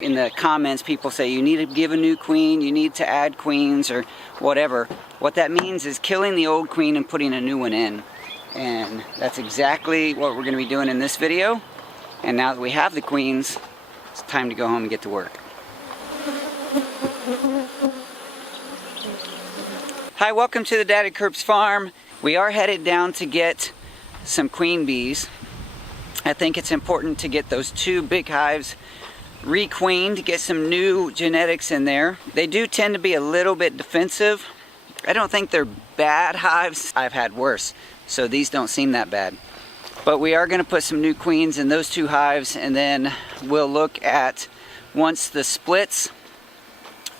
In the comments, people say you need to give a new queen, you need to add queens or whatever. What that means is killing the old queen and putting a new one in. And that's exactly what we're going to be doing in this video. And now that we have the queens, it's time to go home and get to work. Hi, welcome to the Daddy Kerp's farm. We are headed down to get some queen bees. I think it's important to get those two big hives requeened to get some new genetics in there. They do tend to be a little bit defensive. I don't think they're bad hives. I've had worse, so these don't seem that bad. But we are going to put some new queens in those two hives, and then we'll look at, once the splits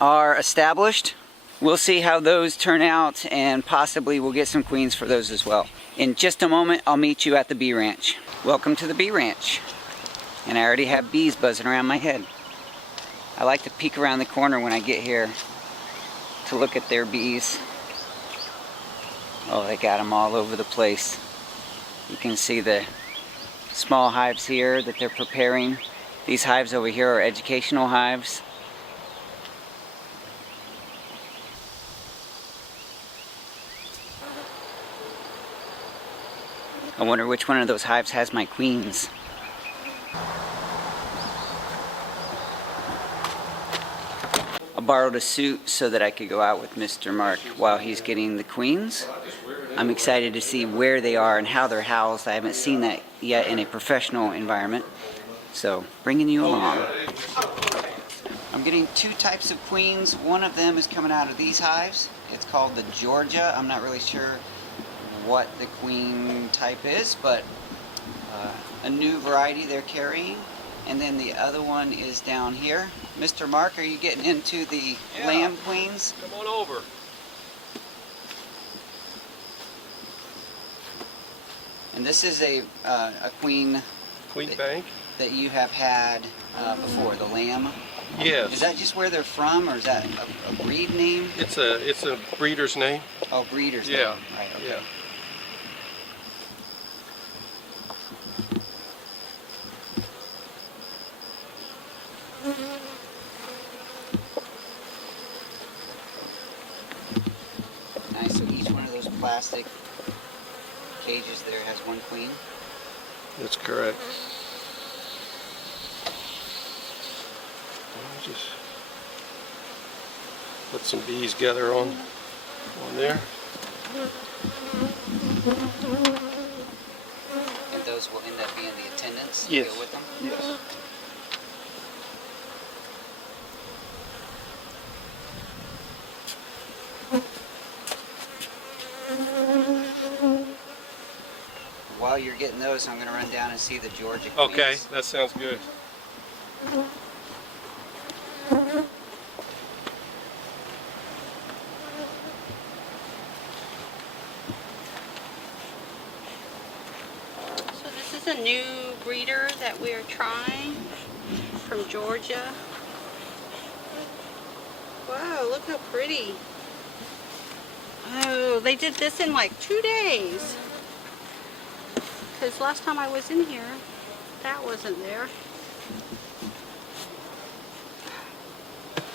are established, we'll see how those turn out, and possibly we'll get some queens for those as well. In just a moment, I'll meet you at the bee ranch. Welcome to the bee ranch. And I already have bees buzzing around my head. I like to peek around the corner when I get here to look at their bees. Oh, they got them all over the place. You can see the small hives here that they're preparing. These hives over here are educational hives. I wonder which one of those hives has my queens. I borrowed a suit so that I could go out with Mr. Mark while he's getting the queens. I'm excited to see where they are and how they're housed. I haven't seen that yet in a professional environment, so bringing you along. I'm getting two types of queens. One of them is coming out of these hives. It's called the Georgia. I'm not really sure what the queen type is, but a new variety they're carrying. And then the other one is down here. Mr. Mark, are you getting into the lamb queens? Come on over. And this is a queen bank that you have had before, the lamb. Yes. Is that just where they're from, or is that a breed name? It's a breeder's name. Oh, breeder's name. Right, okay. Yeah. Nice, so each one of those plastic cages there has one queen? That's correct. I'll just let some bees gather on there. And those will end up being the attendants to Yes. go with them? Yes. While you're getting those, I'm going to run down and see the Georgia queens. Okay, that sounds good. So this is a new breeder that we are trying from Georgia. Wow, look how pretty. Oh, they did this in like 2 days. Because last time I was in here, that wasn't there.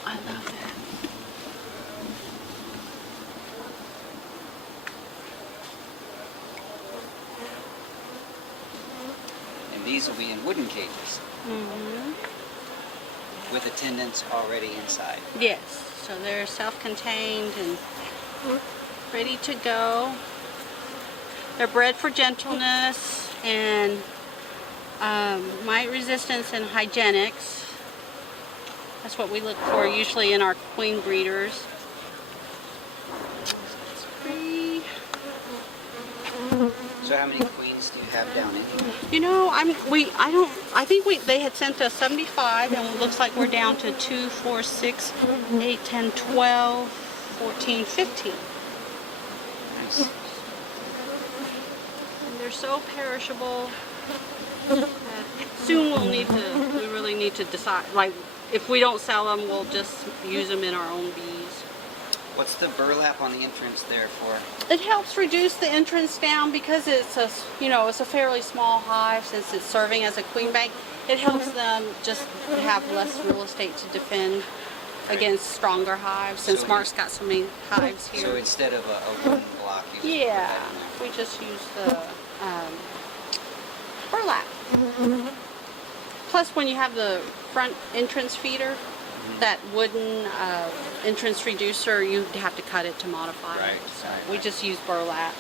I love that. And these will be in wooden cages. With attendants already inside. Yes, so they're self-contained and ready to go. They're bred for gentleness and mite resistance and hygienics. That's what we look for usually in our queen breeders. So how many queens do you have down in here? You know, I think they had sent us 75, and it looks like we're down to 2, 4, 6, 8, 10, 12, 14, 15. Nice. They're so perishable. Soon we really need to decide, like, if we don't sell them, we'll just use them in our own bees. What's the burlap on the entrance there for? It helps reduce the entrance down because it's a, it's a fairly small hive since it's serving as a queen bank. It helps them just have less real estate to defend against stronger hives since So Mark's got so many hives here. So instead of a wooden block, you just put Yeah, that in there. we just use the burlap. Plus, when you have the front entrance feeder, that wooden entrance reducer, you have to cut it to modify Right, it. So right. we just use burlap.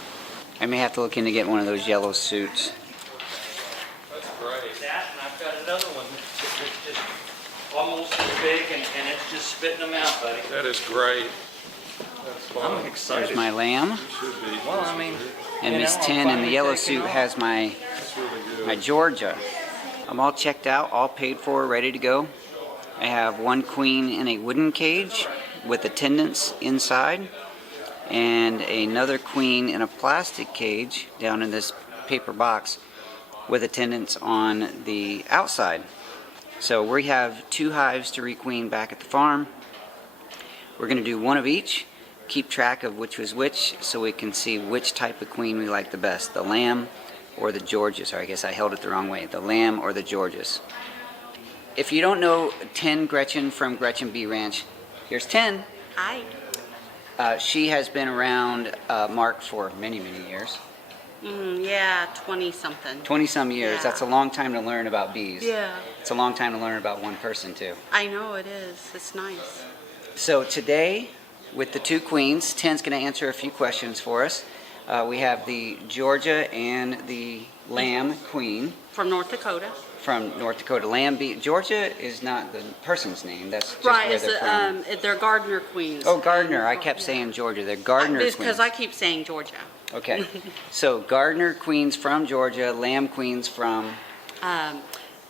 I may have to look into getting one of those yellow suits. That's great. That, and I've got another one that's just almost as big, and it's just spitting them out, buddy. That is great. That's fine. I'm excited. There's my lamb. Should be. Well, I mean, And you Miss know, I'm 10 in the finally yellow taking suit off. has my That's really good. my Georgia. I'm all checked out, all paid for, ready to go. I have one queen in a wooden cage with attendants inside, and another queen in a plastic cage down in this paper box with attendants on the outside. So we have 2 hives to requeen back at the farm. We're going to do one of each, keep track of which was which so we can see which type of queen we like the best, the lamb or the Georges. Or I guess I held it the wrong way, the lamb or the Georges. If you don't know 10 Gretchen from Gretchen Bee Ranch, here's 10. Hi. She has been around Mark for many, many years. Yeah, 20-something. 20 some years. Yeah. That's a long time to learn about bees. Yeah. It's a long time to learn about one person too. I know it is. It's nice. So today, with the 2 queens, 10's going to answer a few questions for us. We have the Georgia and the lamb queen From North Dakota. from North Dakota. Lamb bee. Georgia is not the person's name. That's just Right, where it's they're from. they're Gardner queens. Oh, Gardner. I kept saying Georgia. They're Gardner Because queens. I keep saying Georgia. Okay. So Gardner queens from Georgia, lamb queens from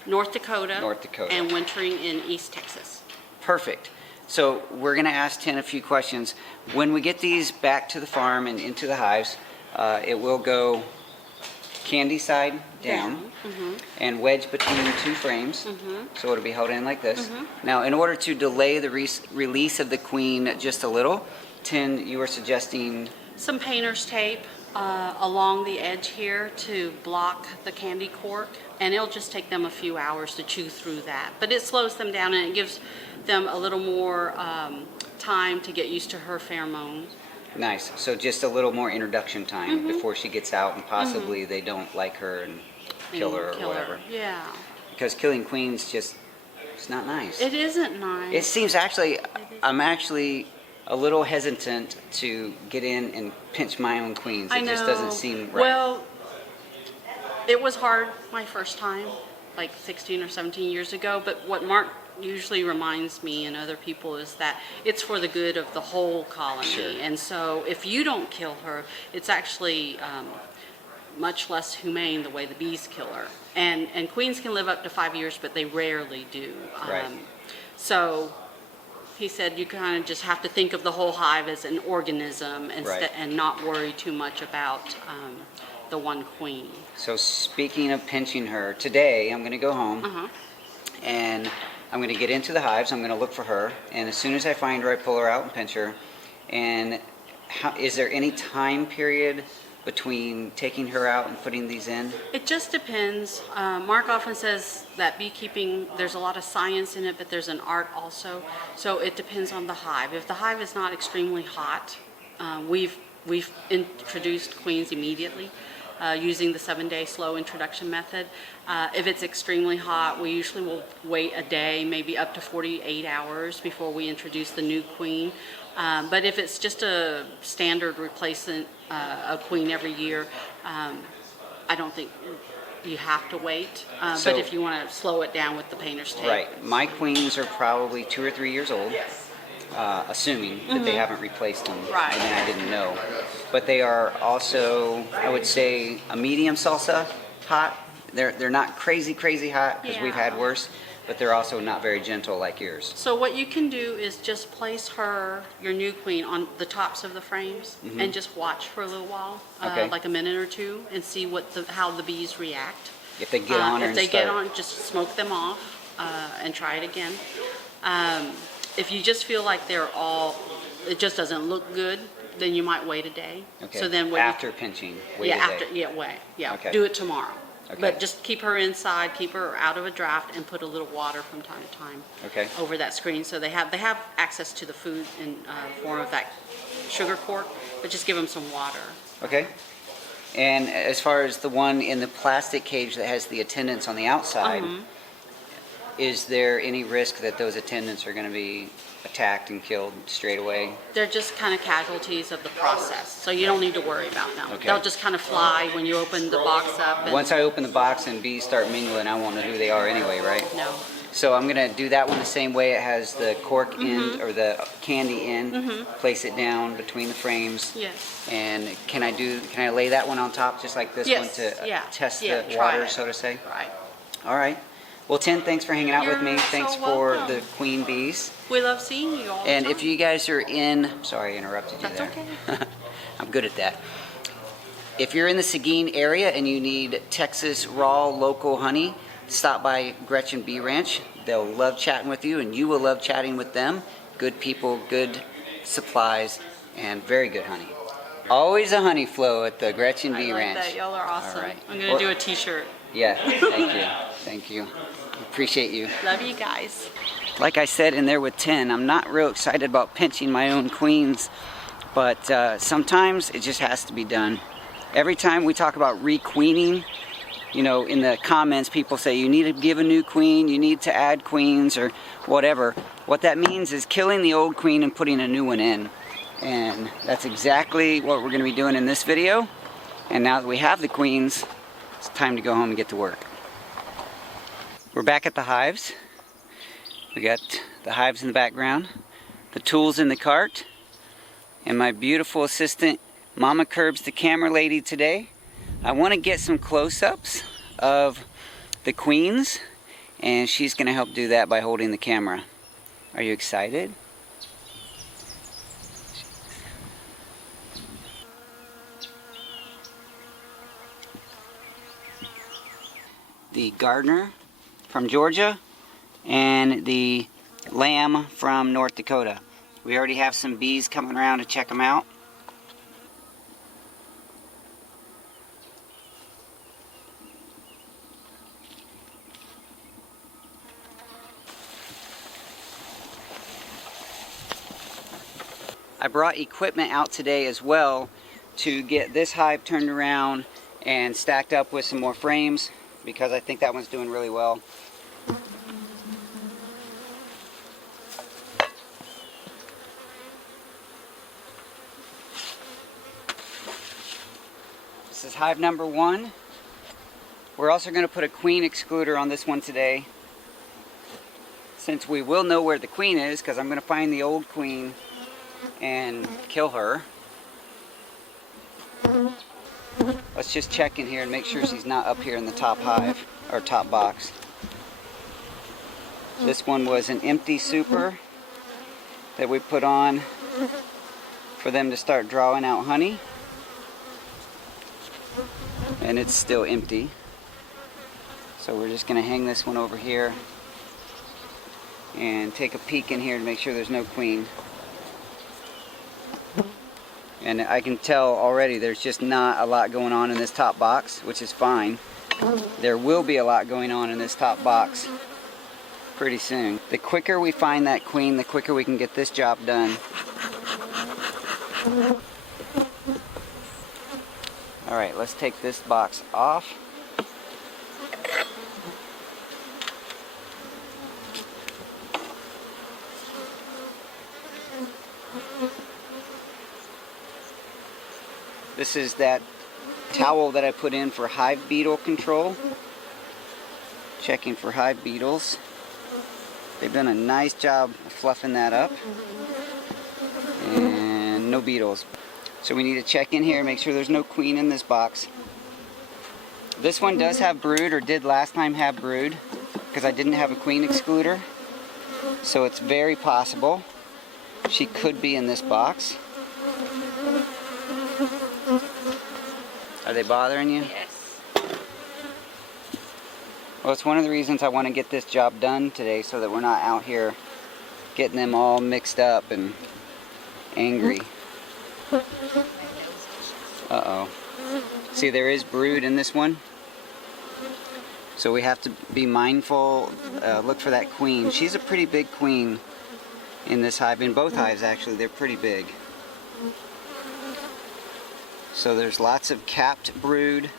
North Dakota. North Dakota. And wintering in East Texas. Perfect. So we're going to ask 10 a few questions. When we get these back to the farm and into the hives, it will go candy side down and wedged between 2 frames. So it'll be held in like this. Now, in order to delay the release of the queen just a little, 10, you were suggesting... Some painter's tape along the edge here to block the candy cork, and it'll just take them a few hours to chew through that. But it slows them down and it gives them a little more time to get used to her pheromones. Nice. So just a little more introduction time before she gets out and possibly they don't like her and kill her or whatever. Yeah. Because killing queens just, it's not nice. It isn't nice. It seems actually, I'm actually a little hesitant to get in and pinch my own queens. I It know. just doesn't seem right. Well, it was hard my first time, like 16 or 17 years ago, but what Mark usually reminds me and other people is that it's for the good of the whole colony. Sure. And so if you don't kill her, it's actually much less humane the way the bees kill her. And queens can live up to 5 years, but they rarely do. Right. So he said you kind of just have to think of the whole hive as an organism Right. and not worry too much about the one queen. So speaking of pinching her, today I'm going to go home Uh-huh. and I'm going to get into the hives. I'm going to look for her. And as soon as I find her, I pull her out and pinch her. And is there any time period between taking her out and putting these in? It just depends. Mark often says that beekeeping, there's a lot of science in it, but there's an art also. So it depends on the hive. If the hive is not extremely hot, we've introduced queens immediately using the 7-day slow introduction method. If it's extremely hot, we usually will wait a day, maybe up to 48 hours before we introduce the new queen. But if it's just a standard replacement, a queen every year, I don't think you have to wait. So- but if you want to slow it down with the painter's tape. Right. My queens are probably 2 or 3 years old, assuming that they haven't replaced them. Right. I mean, I didn't know. But they are also, I would say, a medium salsa hot. They're not crazy hot because we've had Yeah. worse, but they're also not very gentle like yours. So what you can do is just place your new queen, on the tops of the frames and just watch for a little while, Okay. like a minute or two, and see how the bees react. If they get on her If and they start. get on, just smoke them off and try it again. If you just feel like it just doesn't look good, then you might wait a day. Okay. So then after pinching, wait yeah, a after, day. yeah, wait. Yeah, Okay. do it tomorrow. Okay. But just keep her inside, keep her out of a draft, and put a little water from time to time Okay. over that screen. So they have access to the food in form of that sugar cork, but just give them some water. Okay. And as far as the one in the plastic cage that has the attendants on the outside, is there any risk that those attendants are going to be attacked and killed straight away? They're just kind of casualties of the process, so you don't need to worry about them. Okay. They'll just kind of fly when you open the box up. And Once I open the box and bees start mingling, I won't know who they are anyway, right? no. So I'm going to do that one the same way. It has the cork end or the candy end. Place it down between the frames. Yes. And can I lay that one on top just like this Yes, one to yeah, test yeah, the try water, it. so to say? Right. All right. Well, Tin, thanks for hanging out with me. You're Thanks so for welcome. the queen bees. We love seeing you all the And time. if you guys are in, sorry I interrupted you That's there. okay. I'm good at that. If you're in the Seguin area and you need Texas raw local honey, stop by Gretchen Bee Ranch. They'll love chatting with you and you will love chatting with them. Good people, good supplies, and very good honey. Always a honey flow at the Gretchen Bee I like Ranch. that. Y'all are awesome. All right. I'm going to do a t-shirt. Yeah, thank you. Thank you. Appreciate you. Love you guys. Like I said in there with Tin, I'm not real excited about pinching my own queens, but sometimes it just has to be done. Every time we talk about requeening, you know, in the comments people say you need to give a new queen, you need to add queens or whatever. What that means is killing the old queen and putting a new one in. And that's exactly what we're going to be doing in this video. And now that we have the queens, it's time to go home and get to work. We're back at the hives. We got the hives in the background, the tools in the cart, and my beautiful assistant, Mama Curbs, the camera lady today. I want to get some close-ups of the queens, and she's going to help do that by holding the camera. Are you excited? The gardener from Georgia and the lamb from North Dakota. We already have some bees coming around to check them out. I brought equipment out today as well to get this hive turned around and stacked up with some more frames because I think that one's doing really well. This is hive number 1. We're also going to put a queen excluder on this one today, since we will know where the queen is, because I'm going to find the old queen and kill her. Let's just check in here and make sure she's not up here in the top hive, or top box. This one was an empty super that we put on for them to start drawing out honey. And it's still empty. So we're just going to hang this one over here and take a peek in here to make sure there's no queen. And I can tell already there's just not a lot going on in this top box, which is fine. There will be a lot going on in this top box pretty soon. The quicker we find that queen, the quicker we can get this job done. Alright, let's take this box off. This is that towel that I put in for hive beetle control. Checking for hive beetles. They've done a nice job of fluffing that up. And no beetles. So we need to check in here and make sure there's no queen in this box. This one does have brood, or did last time have brood, because I didn't have a queen excluder. So it's very possible she could be in this box. Are they bothering you? Yes. Well, it's one of the reasons I want to get this job done today, so that we're not out here getting them all mixed up and angry. Uh-oh. See, there is brood in this one. So we have to be mindful, look for that queen. She's a pretty big queen in this hive. In both hives, actually, they're pretty big. So there's lots of capped brood.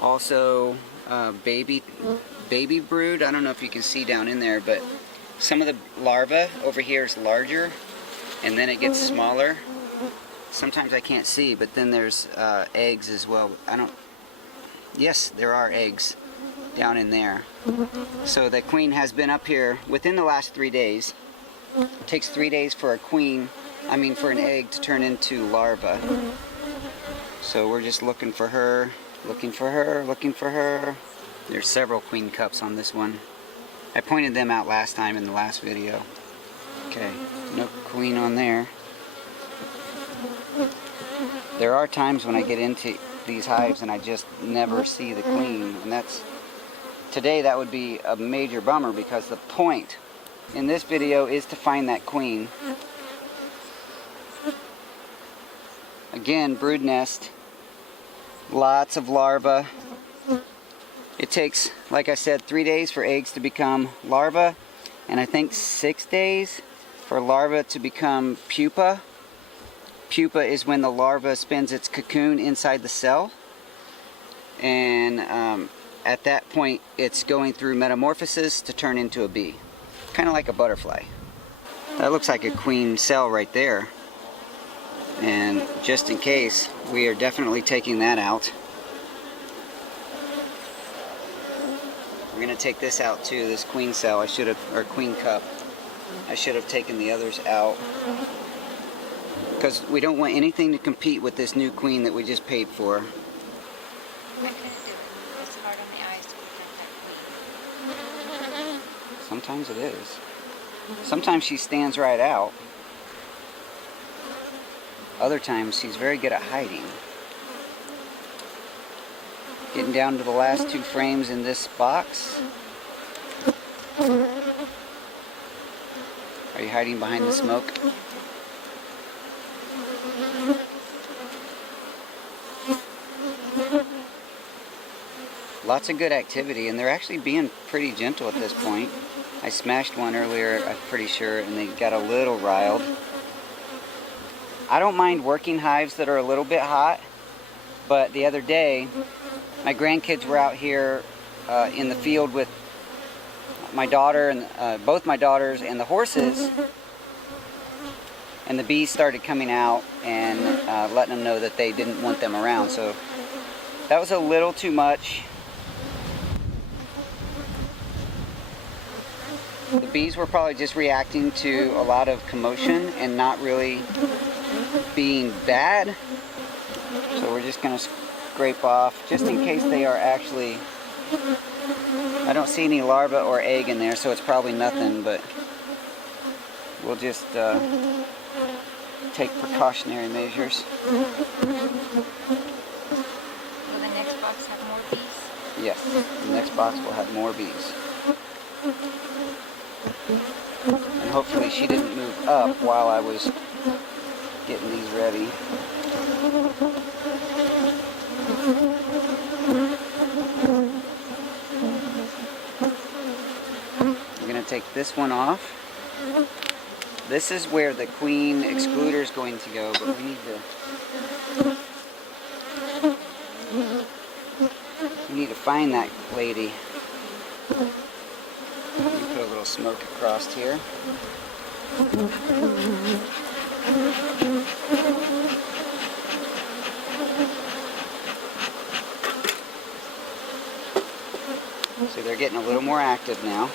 Also, baby brood. I don't know if you can see down in there, but some of the larvae over here is larger, and then it gets smaller. Sometimes I can't see, but then there's eggs as well. Yes, there are eggs down in there. So the queen has been up here within the last 3 days. It takes 3 days for for an egg to turn into larva. So we're just looking for her, looking for her, looking for her. There's several queen cups on this one. I pointed them out last time in the last video. Okay, no queen on there. There are times when I get into these hives and I just never see the queen, and today that would be a major bummer, because the point in this video is to find that queen. Again, brood nest, lots of larvae. It takes, like I said, 3 days for eggs to become larvae, and I think 6 days for larvae to become pupa. Pupa is when the larva spins its cocoon inside the cell, and at that point it's going through metamorphosis to turn into a bee, kind of like a butterfly. That looks like a queen cell right there, and just in case, we are definitely taking that out. We're going to take this out too, this queen cell. Or queen cup. I should have taken the others out, because we don't want anything to compete with this new queen that we just paid for. I couldn't do it. It's hard on the eyes to protect that queen. Sometimes it is. Sometimes she stands right out. Other times she's very good at hiding. Getting down to the last 2 frames in this box. Are you hiding behind the smoke? Lots of good activity, and they're actually being pretty gentle at this point. I smashed one earlier, I'm pretty sure, and they got a little riled. I don't mind working hives that are a little bit hot, but the other day, my grandkids were out here in the field with my daughter and both my daughters and the horses, and the bees started coming out and letting them know that they didn't want them around. So that was a little too much. The bees were probably just reacting to a lot of commotion and not really being bad. So we're just going to scrape off, just in case they are actually... I don't see any larva or egg in there, so it's probably nothing, but we'll just take precautionary measures. Will the next box have more bees? Yes, the next box will have more bees. And hopefully she didn't move up while I was getting these ready. I'm going to take this one off. This is where the queen excluder is going to go, but we need to find that lady. Let me put a little smoke across here. So they're getting a little more active now.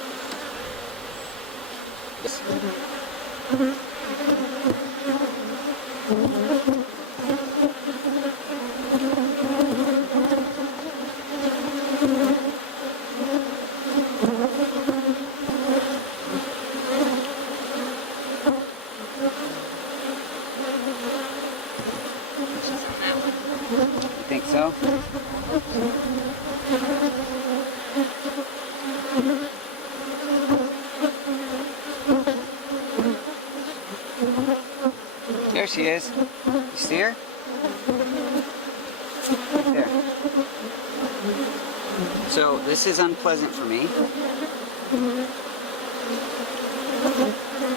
You think so? she is. You see her? Right there. So this is unpleasant for me.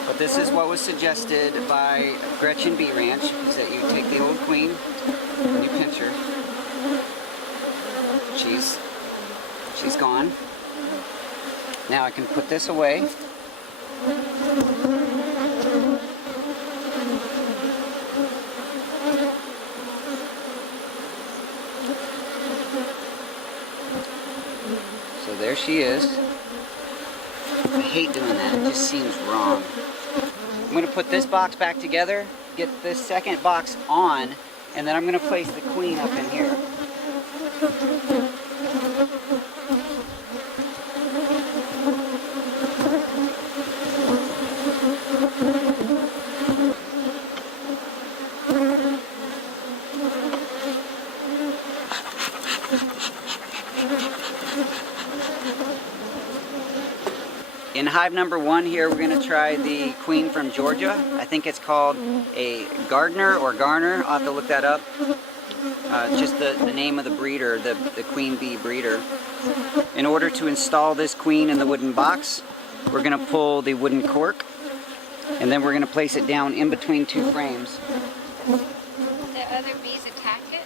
But this is what was suggested by Gretchen Bee Ranch, is that you take the old queen and you pinch her. She's gone. Now I can put this away. So there she is. I hate doing that, it just seems wrong. I'm going to put this box back together, get this second box on, and then I'm going to place the queen up in here. In hive number 1 here, we're going to try the queen from Georgia. I think it's called a Gardner or Garner. I'll have to look that up. Just the name of the breeder, the queen bee breeder. In order to install this queen in the wooden box, we're going to pull the wooden cork, and then we're going to place it down in between 2 frames. The other bees attack it?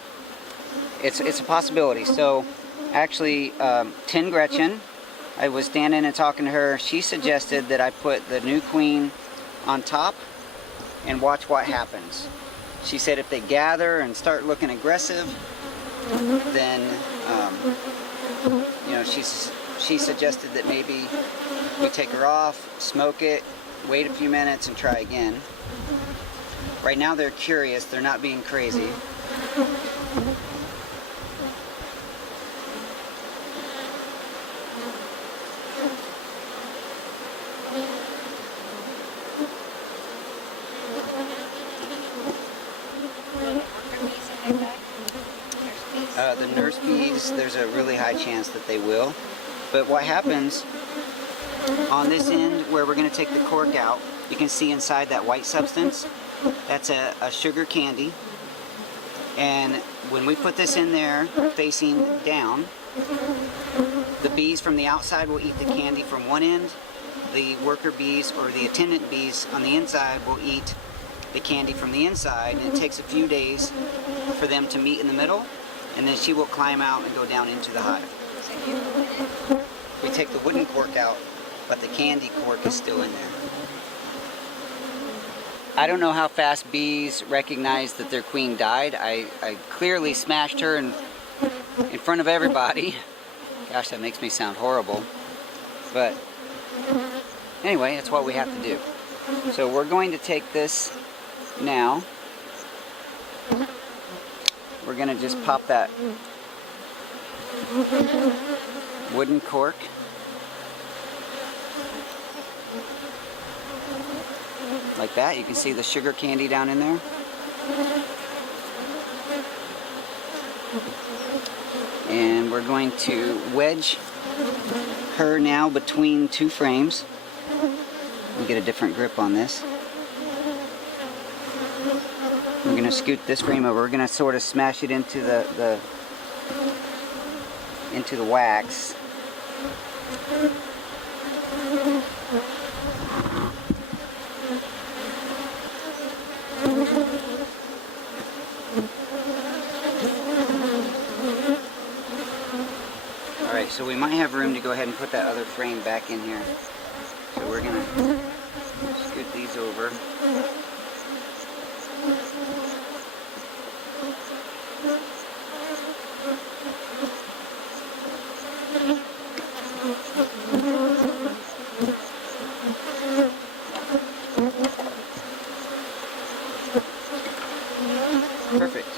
It's a possibility. So actually, Tin Gretchen, I was standing and talking to her. She suggested that I put the new queen on top and watch what happens. She said if they gather and start looking aggressive, then you know, she suggested that maybe we take her off, smoke it, wait a few minutes, and try again. Right now they're curious. They're not being crazy. The nurse bees, there's a really high chance that they will. But what happens on this end where we're going to take the cork out, you can see inside that white substance, that's a sugar candy. And when we put this in there facing down, the bees from the outside will eat the candy from one end. The worker bees or the attendant bees on the inside will eat the candy from the inside, and it takes a few days for them to meet in the middle, and then she will climb out and go down into the hive. We take the wooden cork out, but the candy cork is still in there. I don't know how fast bees recognize that their queen died. I clearly smashed her in front of everybody. Gosh, that makes me sound horrible. But anyway, it's what we have to do. So we're going to take this now. We're going to just pop that wooden cork. Like that. You can see the sugar candy down in there. And we're going to wedge her now between 2 frames. Let me get a different grip on this. We're going to scoot this frame over. We're going to sort of smash it into the wax. Alright, so we might have room to go ahead and put that other frame back in here. So we're going to scoot these over. Perfect.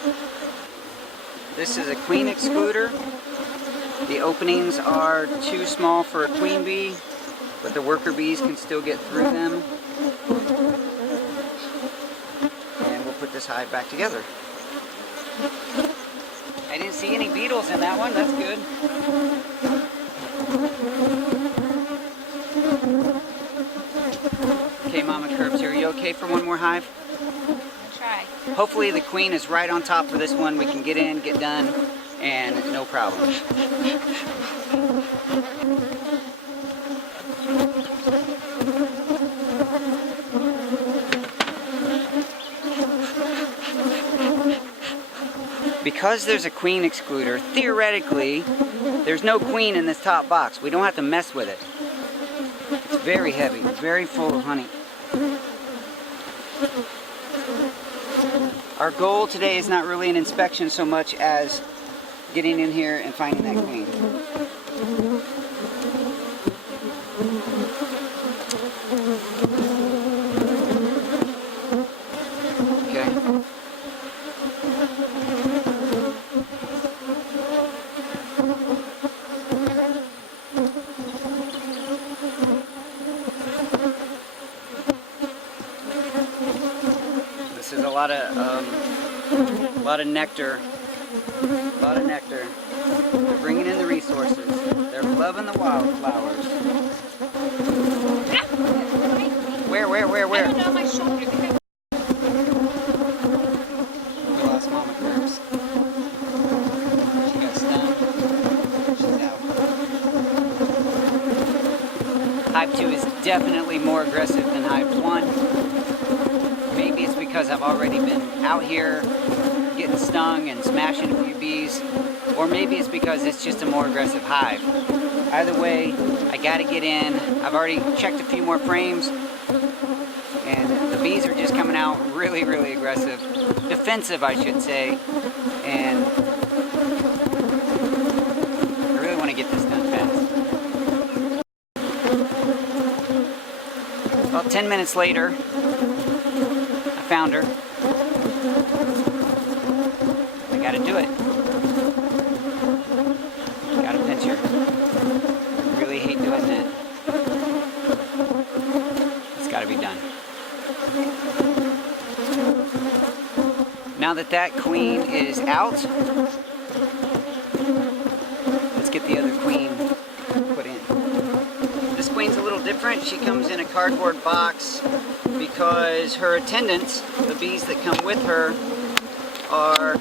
This is a queen excluder. The openings are too small for a queen bee, but the worker bees can still get through them. And we'll put this hive back together. I didn't see any beetles in that one, that's good. Okay, Mama Curbs, are you okay for one more hive? Try. try. Hopefully the queen is right on top for this one. We can get in, get done, and no problem. Because there's a queen excluder, theoretically, there's no queen in this top box. We don't have to mess with it. It's very heavy, very full of honey. Our goal today is not really an inspection so much as getting in here and finding that queen. Okay. This is a lot of nectar. A lot of nectar. They're bringing in the resources. They're loving the wildflowers. Where? I don't know, my shoulder. We lost Mama Cribs. She got stung. She's out. Hive 2 is definitely more aggressive than Hive 1. Maybe it's because I've already been out here getting stung and smashing a few bees, or maybe it's because it's just a more aggressive hive. Either way, I gotta get in. I've already checked a few more frames, and the bees are just coming out really, really aggressive. Defensive, I should say, and I really want to get this done fast. About 10 minutes later, I found her. I gotta do it. Gotta pinch her. I really hate doing that. It's gotta be done. Now that that queen is out, let's get the other queen put in. This queen's a little different. She comes in a cardboard box because her attendants, the bees that come with her, are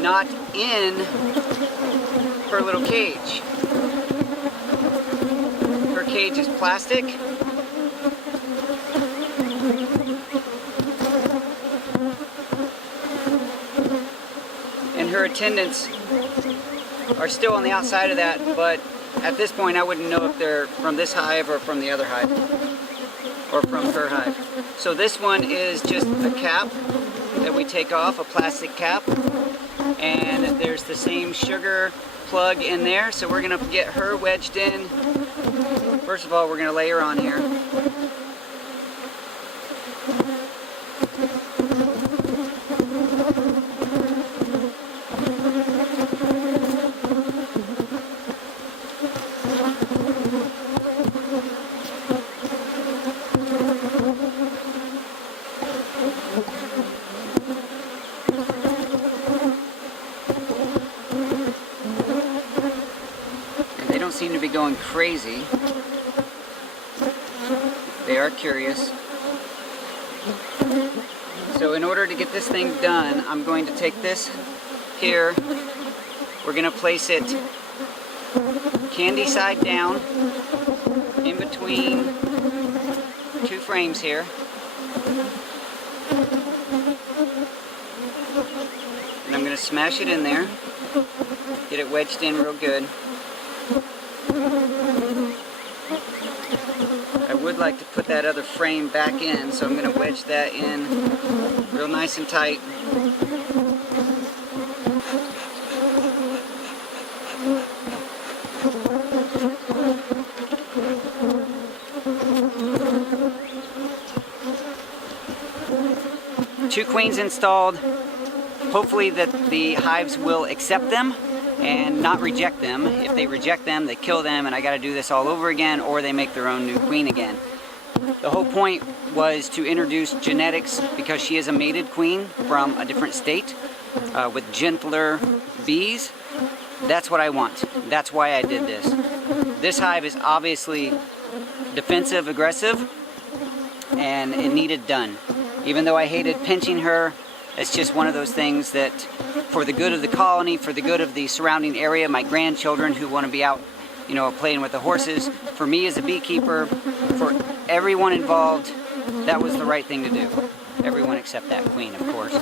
not in her little cage. Her cage is plastic. And her attendants are still on the outside of that, but at this point I wouldn't know if they're from this hive or from the other hive, or from her hive. So this one is just a cap that we take off, a plastic cap, and there's the same sugar plug in there, so we're gonna get her wedged in. First of all, we're gonna lay her on here. They don't seem to be going crazy. They are curious. So in order to get this thing done, I'm going to take this here. We're going to place it candy side down in between two frames here. And I'm going to smash it in there. Get it wedged in real good. I would like to put that other frame back in, so I'm going to wedge that in real nice and tight. Two queens installed. Hopefully that the hives will accept them and not reject them. If they reject them, they kill them, and I got to do this all over again, or they make their own new queen again. The whole point was to introduce genetics because she is a mated queen from a different state with gentler bees. That's what I want. That's why I did this. This hive is obviously defensive, aggressive, and it needed done. Even though I hated pinching her, it's just one of those things that for the good of the colony, for the good of the surrounding area, my grandchildren who want to be out, you know, playing with the horses, for me as a beekeeper, for everyone involved, that was the right thing to do. Everyone except that queen, of course.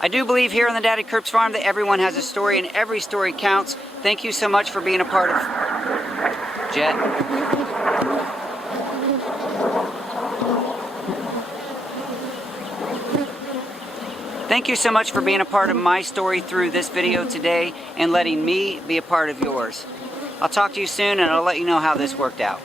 I do believe here on the Daddy Kirp's farm that everyone has a story and every story counts. Thank you so much for being a part of Jet. Thank you so much for being a part of my story through this video today and letting me be a part of yours. I'll talk to you soon and I'll let you know how this worked out.